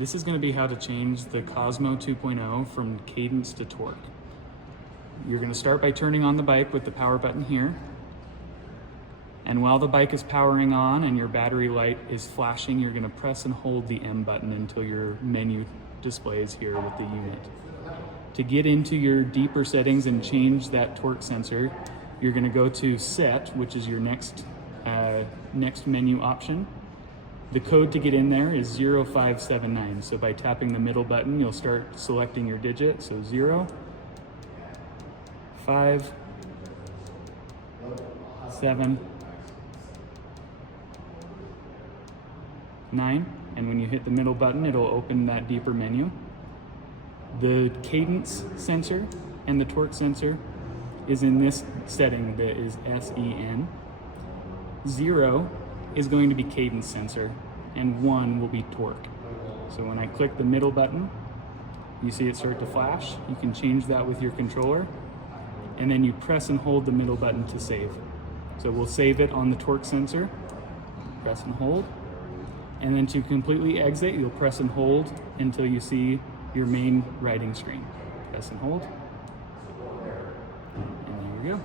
This is going to be how to change the Cosmo 2.0 from cadence to torque. You're going to start by turning on the bike with the power button here. And while the bike is powering on and your battery light is flashing, you're going to press and hold the M button until your menu displays here with the unit. To get into your deeper settings and change that torque sensor, you're going to go to Set, which is your next menu option. The code to get in there is 0579. So by tapping the middle button, you'll start selecting your digit. So 0, 5, 7, 9. And when you hit the middle button, it'll open that deeper menu. The cadence sensor and the torque sensor is in this setting that is SEN. 0 is going to be cadence sensor, and 1 will be torque. So when I click the middle button, you see it start to flash. You can change that with your controller, and then you press and hold the middle button to save. So we'll save it on the torque sensor, press and hold, and then to completely exit, you'll press and hold until you see your main writing screen. Press and hold, and there we go.